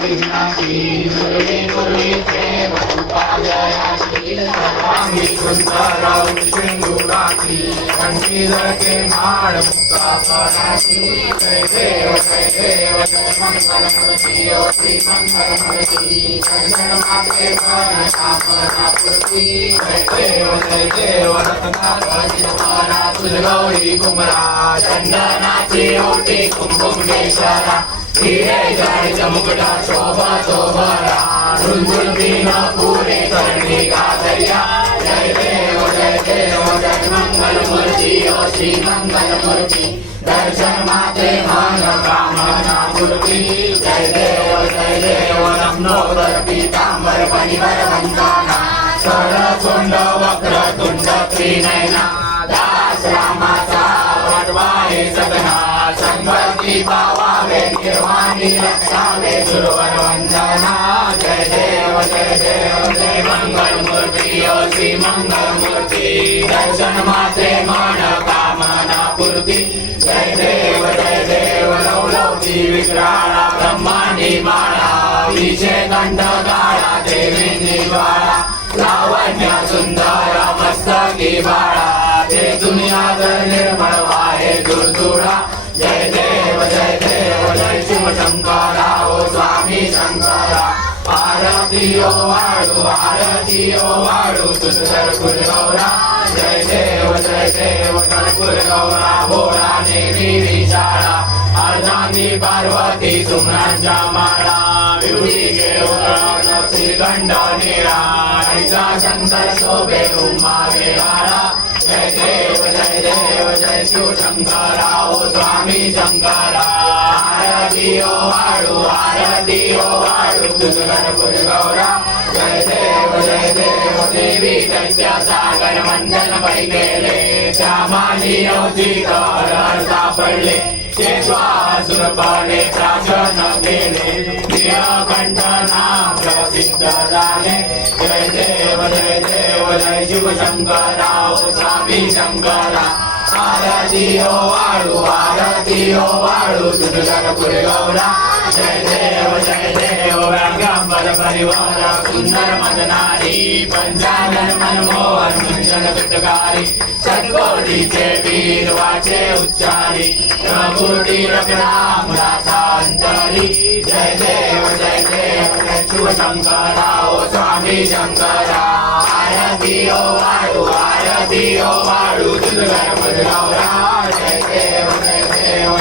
विघ्नाची मुरली मुरली प्रेम उपाजयाची सर्वांगी सुंदर सिंदुराची कंठी झळके माळ मुक्ताकराची जय देव जय मंगलमूर्ती ओ श्री मंगलमूर्ती दर्शन मागे मन कामना पूर्ती जय देव रत्नाकरा तुझ गौरी कुमरा चंदनाची ओटी कुंकुमेश्वरा हिरे जळीत मुकुटा शोभा शोभरा झुलझुल बीन पुरे करणी गाजर्या जय देव जय मंगलमूर्ती ओ श्री मंगलमूर्ती दर्शन माते मन कामना पूर्ती जय देव रत्नोदर पीतांबर फणीवर वंदना सरसोंड वक्रतुंड त्रिनयना दास रामाचा वाटवाहे सदना संपत्ती पावावे निर्वाणी रक्षावे सुरवर वंदना जय देव जय मंगलमूर्ती ओ श्री मंगलमूर्ती दर्शन मात्रे मन कामना पूर्ती जय देव लवलवती विक्राळा ब्रह्मांडी माळा विषय दंड गाळा देवी ज्वाळा लावण्य सुंदर मस्तकी बाळा ते दुनियाद निर्मळ वाहे दुर्दुळा जय देव जय शिव शंकरा ओ स्वामी शंकरा आरती ओ वाळू सुंदर गुरगौरा जय देव कर्पूर गौरा भोळा नेमी विशाळा अर्धांगी पार्वती सुमनांच्या माळा विवळी घेऊन श्रीगंड निळा ऐसा शंकर शोभे उमा वेळाळा जय देव जय शिव शंकरा ओ स्वामी शंकरा आरती ओ वाळू सुंदर गुरगौरा जय देव देवी दैत्य सागर मंडन पै गेले श्यामाली अवधी कर सापडले शेषवासुर पडे शासन केले निळकंठ नाम प्रसिद्ध झाले जय देव जय शिव शंकरा ओ स्वामी शंकरा आरती ओ वाळू सुंदर गुरगौरा जय देव व्याघ्रांबर परिवार सुंदर मदनारी पंचानन मनमोहन मुंजन गुटकारी षटकोटीचे वीर वाचे उच्चारी प्रभुटी रघुराम रासांतरी जय देव जय शिव शंकरा ओ स्वामी शंकरा आरती ओ वाळू सुंदर गुरगौरा जय देव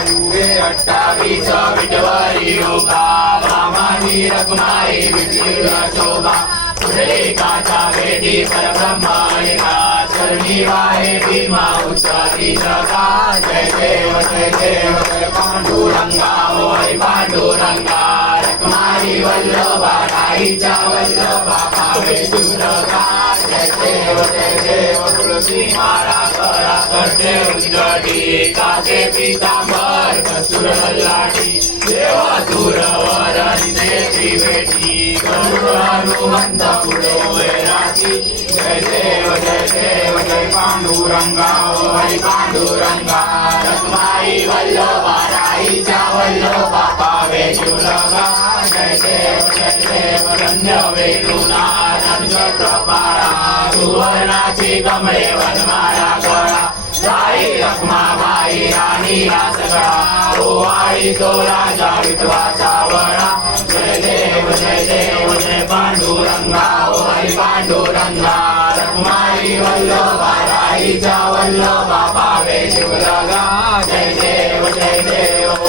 युगे 28 विटवरी योगा रामानी रघुमाई विष्णु शोभा पुंडलिकाचा भेटी परब्रह्मणिका चरणी वाहे भीमा उच्चारी सदा जय देव पांडुरंगा ओ हरी पांडुरंगा रखमारी वल्लभा राईचा वल्लभा पावे सुरगा जय देव तुळसी माळा करा करते उजळी काचे पीतांबर कसूर लाटी देव दूरवर देवी भेटी गरुड हनुमंत पुढे राठी जय देव जय पांडुरंगा ओ हरी पांडुरंगा रखमाई वल्लभा राईचा वल्लभा पावे सुरगा जय देव रम्य वेणुनाथ नक्षत्रपाळा सुवर्णाची कमळे वनमाळा गळा साई रखमाबाई राणी रासगळा ओवाळी तो राजा विठवाचा वळा जय देव जय पांडुरंगा ओ हरी पांडुरंगा रखमाई वल्लभा राईचा वल्लभा पावे शिवलगा जय देव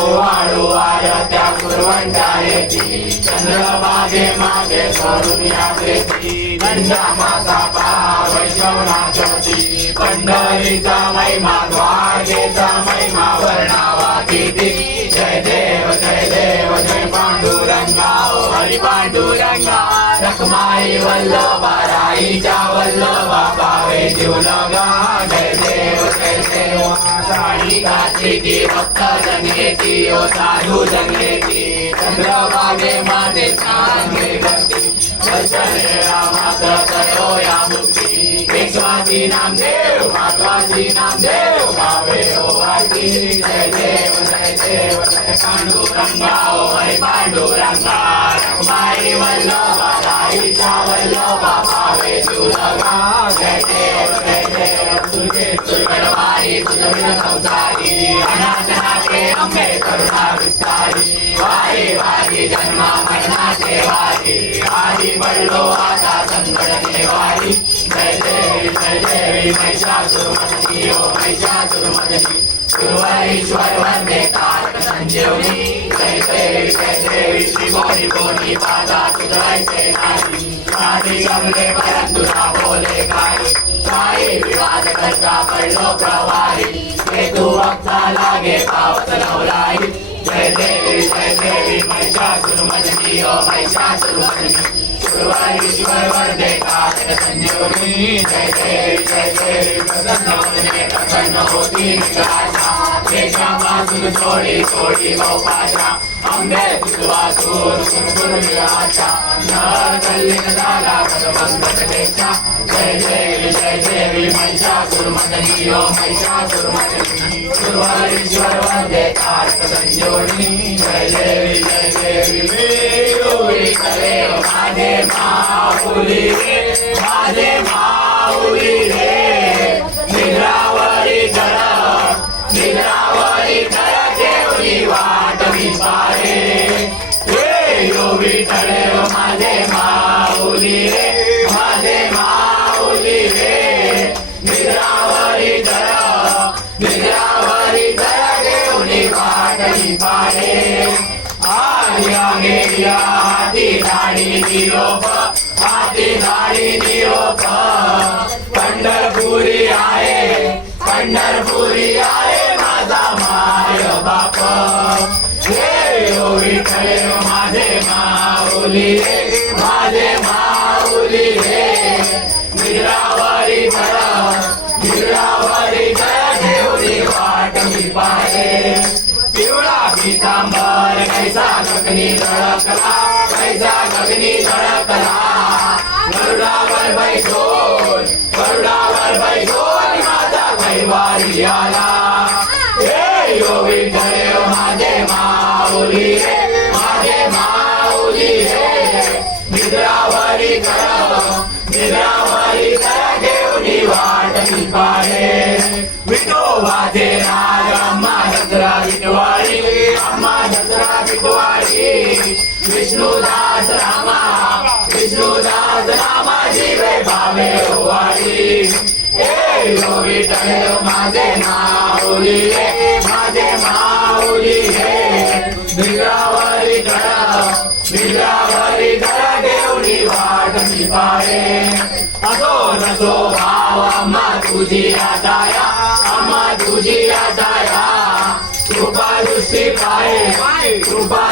ओवाळू आरत्या कुरवंटा येती चंद्रभागे मागे करून यात्रेची गंगा माता पा वैष्णवनाची पंढरीचा महिमा द्वारकेचा महिमा वर्णावा किती जय देव जय पांडुरंगा ओ हरी पांडुरंगा रखमाई वल्लभा राईचा वल्लभा पावे शिवलगा जय देव आषाढी कार्तिकी भक्त जनेती ओ साधू जनेती चंद्रभागे माते सांगे गती दर्शने रामात करो या मुक्ती विश्वास महत्वाची नामदेव महत्वाची नामदेव गावे ओवाची जय देव जय देव जय पांडुरंगा ओ हरी पांडुरंगा रखमाई वल्लभा राईचा वल्लभा भावे तुलगा जय देव तुझे तुझगडवारी तुझविण संसारी अनाथनाथे अंबे करुणा विस्तारी वारी वारी जन्मा मरणाचे वारी वारी पडलो आता संकट निवारी जय देवी महिषासुरमर्दिनी ओ महिषासुरमर्दिनी गुरुवारीश्वर वंदे तारक संजीवनी जय देवी श्री बोली बोली बाधा तुझायचे नाही आधी जमले परंतु ना बोले काही काही विवाद करता पडलो प्रवारी हेतू वक्ता लागे पावत नवलाई जय देवी महिषासुरमर्दिनी ओ महिषासुरमर्दिनी गुरुवारीश्वर वंदे तारक संजीवनी जय देवी प्रसन्न होती निराशा देशापासून थोडी थोडी बहुभाषा अंबे तुझवासूर सुरसुर निराशा नर कल्लीन झाला पदबंधतेक्षा जय देवी महिषासुरमर्दिनी ओ महिषासुरमर्दिनी गुरुवारीश्वर वंदे तारक संजीवनी जय देवी विठ्ठले माझे माऊली रे माझे माऊली रे निद्रावरी धर ठेवली वाट मी पाहे हे यो विठ्ठले माझे माऊली रे माझे माऊली रे निद्रावरी धर ठेवली वाट मी पाहे आर्या गेल्या हाती गाडी निरोप हाती गाडी निरोप पंढरपुरी आहे माझा माय बाप हे ओ विठ्ठले माझे माऊली रे माझे माऊली रे निद्रावरी धर ठेवली वाट मी पाहे पिवळा पितांबर कैसा गगनी धडकला गरुडावर बैठोन माझा कैवारी आला हे यो विठ्ठले माझे माऊली रे माझे माऊली रे निद्रावरी धर ठेवली वाट मी पाहे विठोबाचे राज अम्मा दसरा विठवारी विष्णुदास रामा जीवे भावे ओवारी हे यो विठ्ठले माझे माऊली रे माझे माऊली रे निद्रावरी धर ठेवली वाट मी पाहे असो नसो भाव अम्मा तुझी आदाया कृपा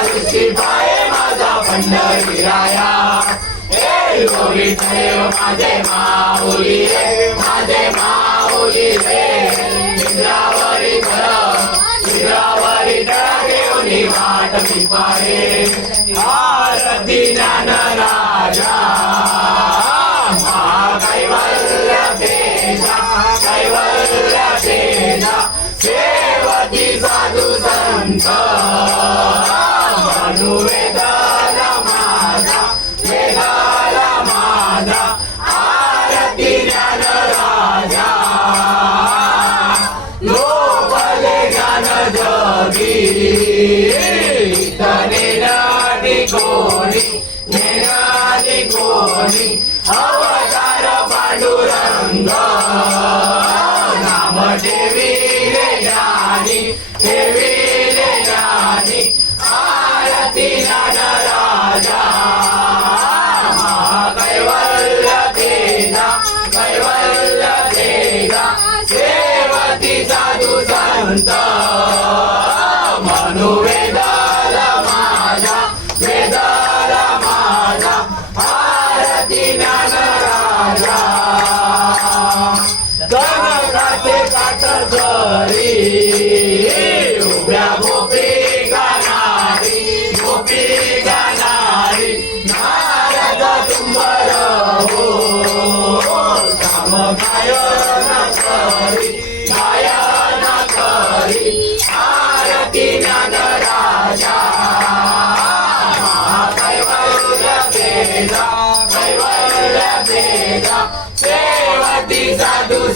दृष्टी पाहे माझा पंढरीराया हे यो विठ्ठले माझे माऊली रे माझे माऊली रे निद्रावरी धर ठेवली वाट मी पाहे आरती ज्ञान राजा कैवल्य सेवकी साधू संत वेदाला माझा आरती ज्ञान राजा लोपले ज्ञान जगी तने नाटी कोणी अवतार पांडुरंग नाम ठेविले ज्ञानी आरती ज्ञान राजा कैवल्य तेजा सेवती साधू संत वेदाला माझा आरती ज्ञान राजा गणकाचे काट घरी उभ्या गोपी गाणारी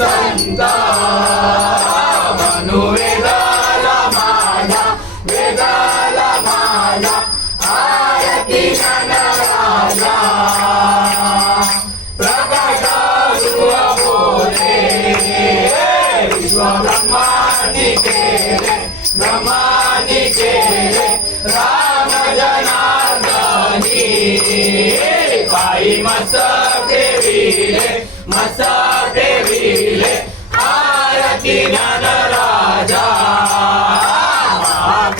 संत म्हणू वेदाला माझा आरती ज्ञानराजा प्रकट ध्रुव बोले विश्व ब्रह्मांडी केले राम जनार्दनी पायी मस्तके विले आरती ज्ञानराजा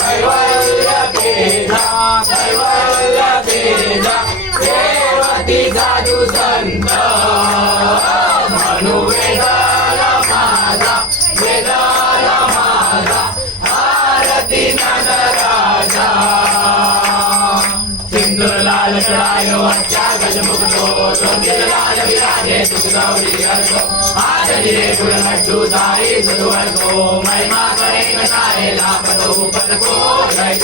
कैवल्य तेजा देवती साधू संत म्हणू वेदाला माझा आरती ज्ञानराजा सिंदूर लाल चढायो वरच्या गजमुखतो चोंदीर लाल विराजे सुखगौरी अर्धो आजरी रे कुळ लड्डू साई सुरवर्गो महिमा करे सारे लाभतो पदको जय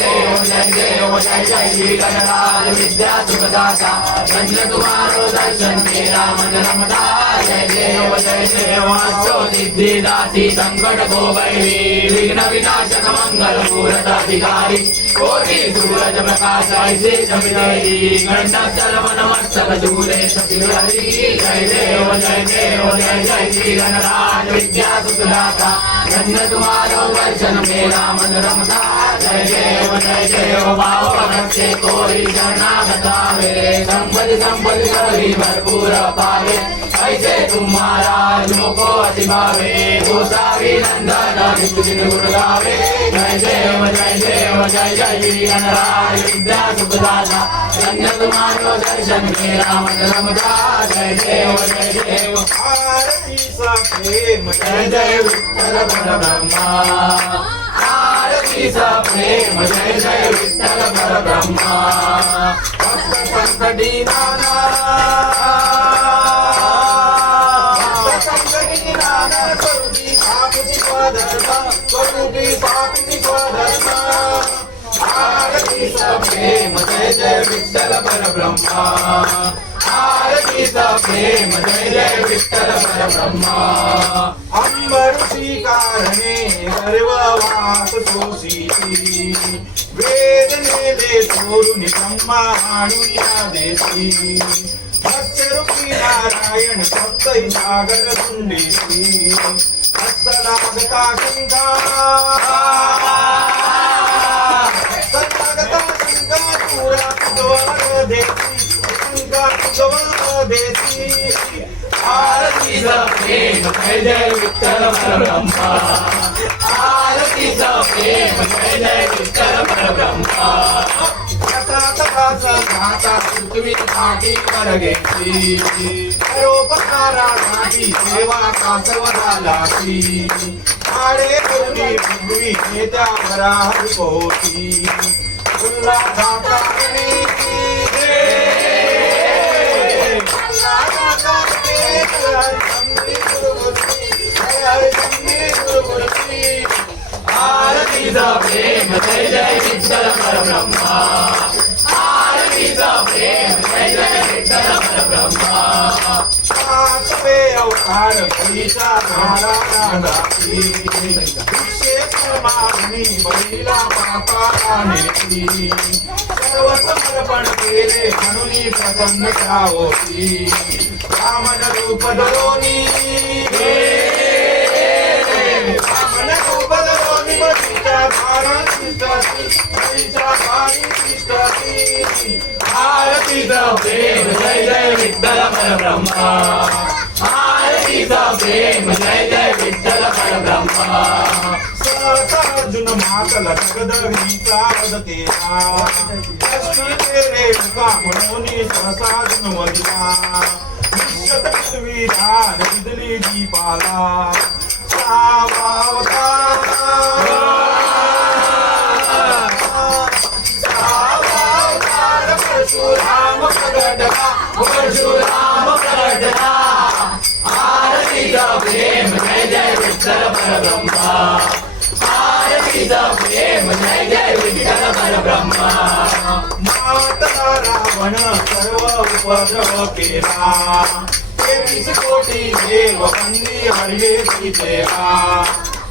देव जय श्री गणराज विद्या सुखदाता धन्य तुम्हारो दर्शन मेरा मन रमता जय देव वाचो सिद्धि दासी संकट को भैरी विघ्न विनाशक मंगल मूर्त अधिकारी कोटि सूरज प्रकाश ऐसे जमितेरी गंडक मन मस्तक झूले सतिहरि जय देव जय श्री गणराज विद्या सुखदाता धन्य तुम्हारो दर्शन मेरा मन रमता जय देव भाव भगत से कोई शरणागत आवे संपत्ति कभी भरपूर पावे ऐसे तुम्हारा मुको अति भावे गोसावी नंदन नित्य दिन गुण गावे जय देव जय श्री गणराज विद्या सुखदाता धन्य तुम्हारो दर्शन मेरा मन रमता जय देव आरती सा प्रेम जय विठ्ठल परब्रह्मा आरती सा प्रेम जय विठ्ठल परब्रह्मा भक्त संकटी नाना स्वरूपी पापिनी स्वधर्म आरती सा प्रेम जय विठ्ठल परब्रह्मा आरती सा प्रेम जय विठ्ठल परब्रह्मा अंबरुषी कारणे गर्ववास सोशीती वेदनेले सोरुनि ब्रह्माणुनि आदेशी मत्स्यरूपी नारायण सप्तै सागर तुंडेशी हस्तलागता शंका पूरा द्वार देशी देशी आरती सा प्रेम जय विठ्ठल परब्रह्मा आरती सा प्रेम जय विठ्ठल परब्रह्मा तुम्ही साठी करगेची परोपकारा साठी सेवा कासवरालाची आडे करुणी पृथ्वी नेत्या वराह कोटी उल्लासाचा आरती सा प्रेम जय विठ्ठल परब्रह्मा आरती सा प्रेम जय विठ्ठल परब्रह्मा सातवे अवतार पैसा नारायणाची मागणी महिला पापा नेती सर्व समर्पण केले म्हणून प्रसन्नता होती वामन रूप धरोनी वामन रूप धरोनी बळीच्या धारण तिष्ठती बळीच्या धारी तिष्ठती आरती सा प्रेम जय विठ्ठल परब्रह्मा आरती सा प्रेम जय विठ्ठल परब्रह्मा अर्जुन मातल जगदगीचा वदतेला लक्ष्मी रेणुका म्हणून सहसार्जुन वदिला विश्वत पृथ्वीधान विदली दीपाला सावावतार परशुराम प्रगटला आरती सा प्रेम जय विठ्ठल परब्रह्मा आरती सा प्रेम जय विठ्ठल परब्रह्मा माता रावण सर्व उपद्रव केला तेवीस कोटी देव वंदी हरिले सीतेला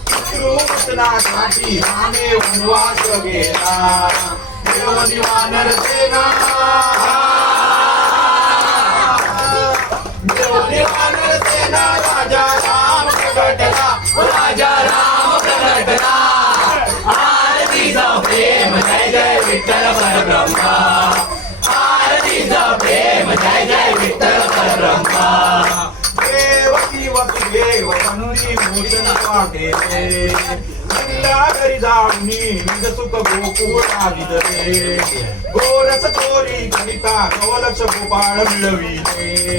पितृवचनासाठी रामे वनवास गेला देवनी वानर सेना देवनी वानर सेना राजा राम प्रगटला राजा राम प्रगटला आरतीचा प्रेम जय जय विठ्ठल परब्रह्मा आरतीचा प्रेम जय जय विठ्ठल परब्रह्मा देवकी वसुदेव वंदी मोचन पाठेले घरी जाऊनी निज सुख गोकुळा विदरे गोरस चोरी कविता कवलक्ष गोपाळ मिळविले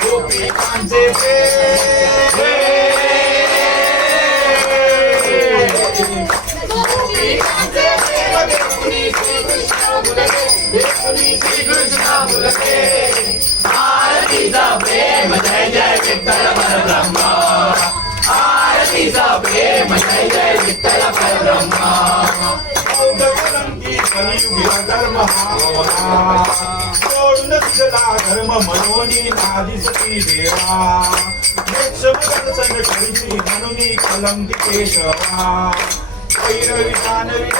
गोपिकांचे आरतीचा प्रेम जय जय विठ्ठल परब्रह्मा आरतीचा प्रेम जय जय विठ्ठल परब्रह्मा कलंकी कलियुगी धर्म सोडून दिसला धर्म मनोनी नादिसती देवा संग करीसी म्हणून कलंकी केशवा भैरवी दानवी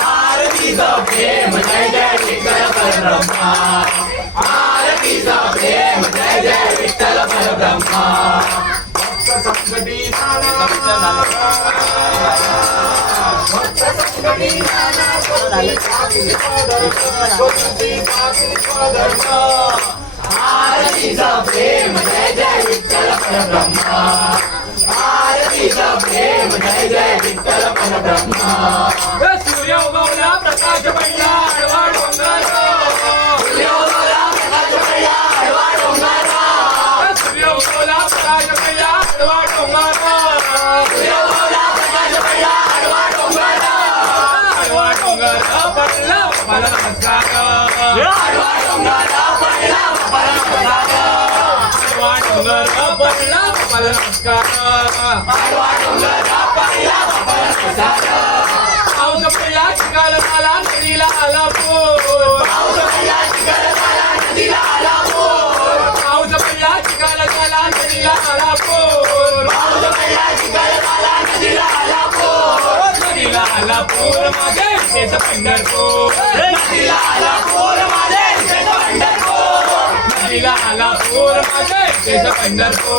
आरतीचा प्रेम जय जय विठ्ठल परब्रह्मा आरतीचा प्रेम जय जय विठ्ठल परब्रह्मा भक्त संकटी नाना भक्त संकटी नाना आरतीचा प्रेम जय जय विठ्ठल परब्रह्मा आरतीचा प्रेम जय जय विठ्ठल परब्रह्मा सूर्य उगवला प्रकाश पडला आडवा डोंगर सूर्य उगवला प्रकाश पडला आडवा डोंगर सूर्य उगवला प्रकाश पडला आडवा डोंगर सूर्य उगवला प्रकाश पडला आडवा डोंगर आडवा डोंगर पडला मला नमस्कार आडवा डोंगर पडला बापाला नमस्कार आडवा डोंगर पडला मला नमस्कार आडवा डोंगर पडला बापाला नमस्कार पाऊस पडला चिकाल झाला नदीला आला पूर पाऊस पडला चिखल झाला नदीला आला पूर पाऊस पडला चिकाल झाला नदीला आला पूर पाऊस पडला चिखल झाला नदीला आला पूर नदीला आला पूर माझे तेच पंढरपूर नदीला आला पूर माझे शेत पंढरपूर नदीला आला पूर माझे तेच पंढरपूर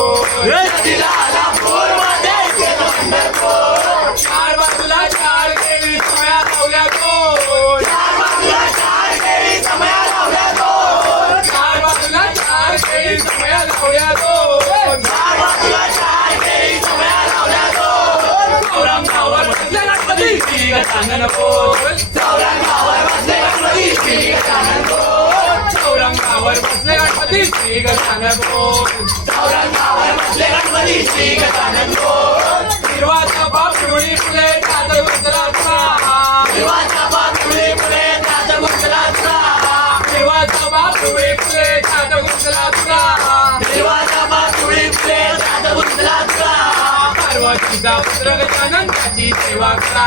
नदीला आला पूर माझे शेत पंढरपूर चार बाजूला चार देवी सोया लावल्या दोन चार बाजूला चार देवी समया लावल्या दोन चार बाजूला चार देवी सोया लावल्या दोन चार बाजूला चार देवी समया लावल्या दोन चौरंगावर बसले गणपती श्री गजानन बोल चौरंगावर बसले गणपती श्री गजानन बोल चौरंगावर बसले गणपती श्री गजानन बोल चौरंगावर बसले गणपती श्री गजानन बोल हिरवाचा बाप पिवळी फुले ताज गुंजलाचा देवाचा बाप पिवळे फुले ताज गुंजलाचा हिरवाचा बाप पिवळी फुले ताज गुंजलाचा देवाचा बाप पिवळे फुले ताज गुंजलाचा पार्वतीचा पुत्र गजानन त्याची सेवा करा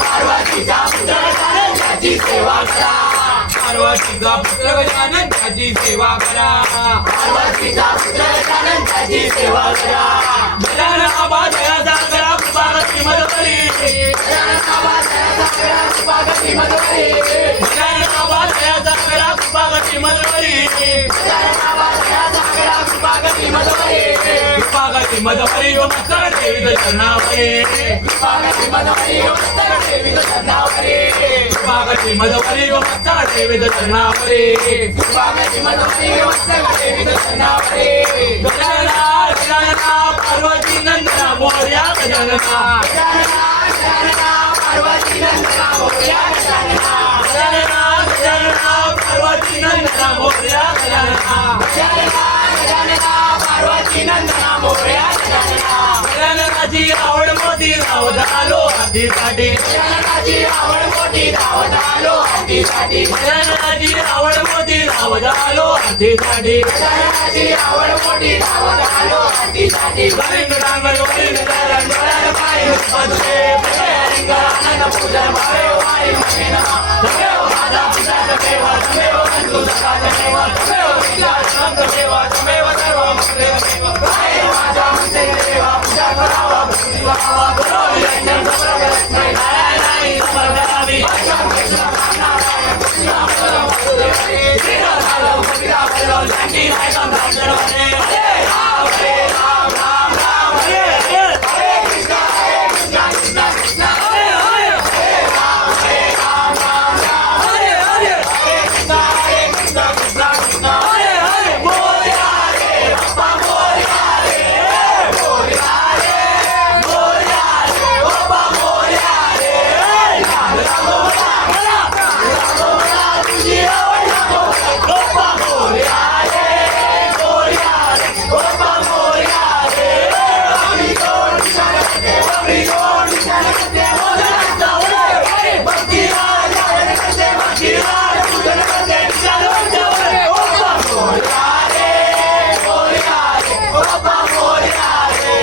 पार्वतीचा पुत्र गजानन त्याची सेवा करा पार्वतीचा पुत्र गजानन त्याची सेवा करा पार्वतीचा पुत्र गजानन त्याची सेवा करा गजानन आबा दयाचा करा कृपागती मदकरी गजानन बाबा दयाचा करा कृपागती मदकरी गजानन आबा दयाचा करा कृपागती मदकरी गजानन बाबा दयाचा करा कृपागती मदकरी कृपागती मदकरी व मत्सर देवी चरणावरी कृपागती मदकरी उत्तर देवी चरणावरी कृपागती मदकरी व मत्सर देवी चरणावरी कृपागती मदकरी उत्तर देवी चरणावरी गजानना गजानना पार्वती नंदना मोरया गजानना गजानना गजानना पार्वती नंदना मोरया गजानना गजानना गजानना पार्वती नंदना मोरया गजानना गजानना गजानना पार्वती नंदना मोरया गजानना गजानना गजाननाची आवड मोठी धावत आलो हातीसाठी गजाननाची आवड मोठी धावत आलो हातीसाठी गजाननाची आवड मोठी धावत आलो हातीसाठी गजाननाची आवड मोठी धावत आलो हातीसाठी गोविंद डांगर गोविंद धरण डोळ्यात पाय बसले प्रेम आनंद पूजन भावे वाई मने नमः तमेव माझा पिता तमेव तमेव बंधू सखा तमेव तमेव विद्या शांत देवा तमेव सर्व मंगल देव काय माझा म्हणते देवा पूजा करावा भक्ती करावा गुरु निरंजन समर्थ लक्ष्मी नारायणाई समर्पयामि जानकी नायकम रामचंद्र हरे राम राम राम हरे हरे हरे कृष्णा कृष्णा कृष्णा हरे हरे हरे राम राम हरे हरे हरे कृष्णा कृष्णा कृष्णा हरे हरे मोरया रे बाप्पा मोरया रे मोरया रे मोरया रे बाप्पा मोरया रे राम राम मला तुझी आवड नको बाप्पा मोरया रे मोरया रे बाप्पा मोरया रे आम्ही कोण विचार करते आम्ही कोण विचार करते मोदनाचा ओळे भक्ती राजा करते भक्ती राजा पूजन करते विचार करते ओळे बाप्पा मोरया रे मोरया रे बाप्पा मोरया रे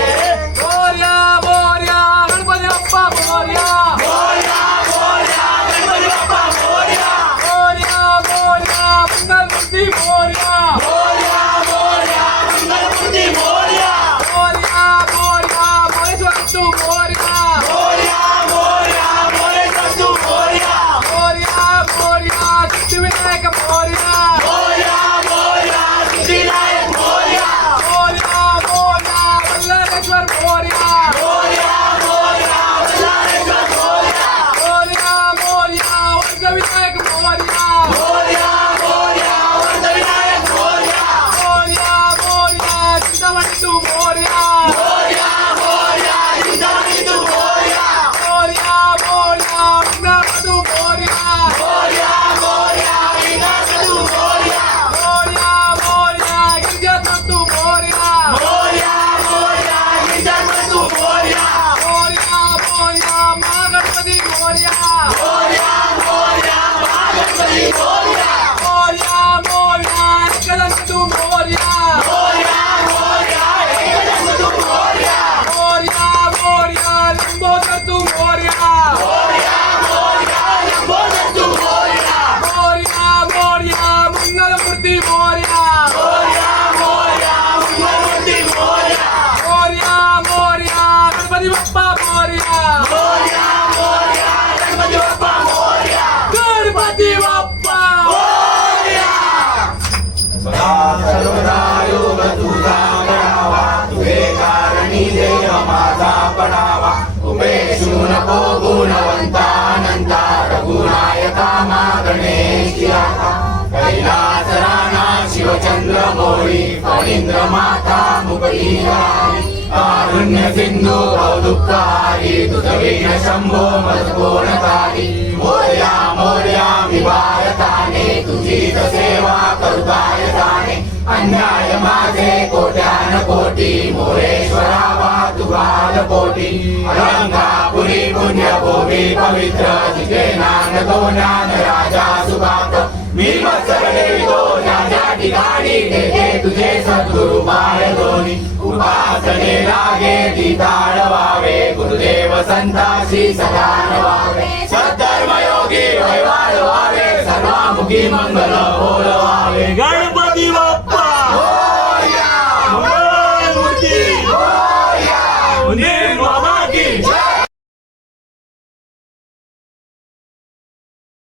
मोरया मोरया गणपती बाप्पा मोरया मोरया मोरया गणपती बाप्पा मोरया मोरया मोरया मंगलमूर्ती मोरया मोरया मोरया मंगलमूर्ती मोरया मोरया मोरया महेश्वर तू मोरया मोरया मोरया मोरेश्वर तू मोरया मोरया मोरया सिद्धिविनायक मोरया मोरया मोरया सिद्धिविनायक मोरया मोरया मोरया वल्लभेश्वर मोरया मोरया मोरया वल्लाळेश्वर मोरया मोरया मोरया वर्गविनायक मोरया मोरया मोरया वरदविनायक मोरया मोरया मोरया चिंतामणी तू मोरया मोरया मोरया जिजाबाई तू मोरया मोरया मोरया मंगळमधू मोरया मोरया मोरया विनायक तू मोरया मोरया मोरया गिरिजात तू मोरया मोरया मोरया जिजाबाई तू मोरया मोरया मोरया महागणपती मोरया मोरया मोरया महागणपती मोरया मोरया मोरया एकदंत तू मोरया मोरया मोरया एकदम तू मोरया मोरया मोरया लंबोदर तू मोरया मोरया मोरया लंबोदर तू मोरया मोरया मोरया मंगलमूर्ती मोरया मोरया मोरया मंगलमूर्ती मोरया मोरया मोरया गणपती बाप्पा मोरया मोरया मोरया गणपती बाप्पा मोरया गणपती बाप्पा मोरया सदा सर्वदा योग तुझा करावा तुझे कारणी देव माझा पडावा उमेशू नको गुणवंता अनंता रघुनायका मा गणेश आता कैलास राणा शिवचंद्र मोळी फणींद्र माता मुकली आई कारुण्य सिंधू दुःखारी तुझवीन शंभो मजगोणकारी मोरया मोरया मी भारताने तुझीच सेवा करुताय जाणे अन्याय माझे कोट्यान कोटी मोरेश्वरा वातुगाल कोटी अलंकापुरी पुण्यभूमी पवित्र जिथे नांदतो ज्ञान राजा सुभात मी मत्सर देतो ज्या ठिकाणी घेते तुझे सद्गुरु पाय दोन्ही उपासने लागे ती ताळवावे गुरुदेव संताशी सदा नवावे सद्धर्मयोगी वैवाळ व्हावे सर्वामुखी मंगल बोलवावे गण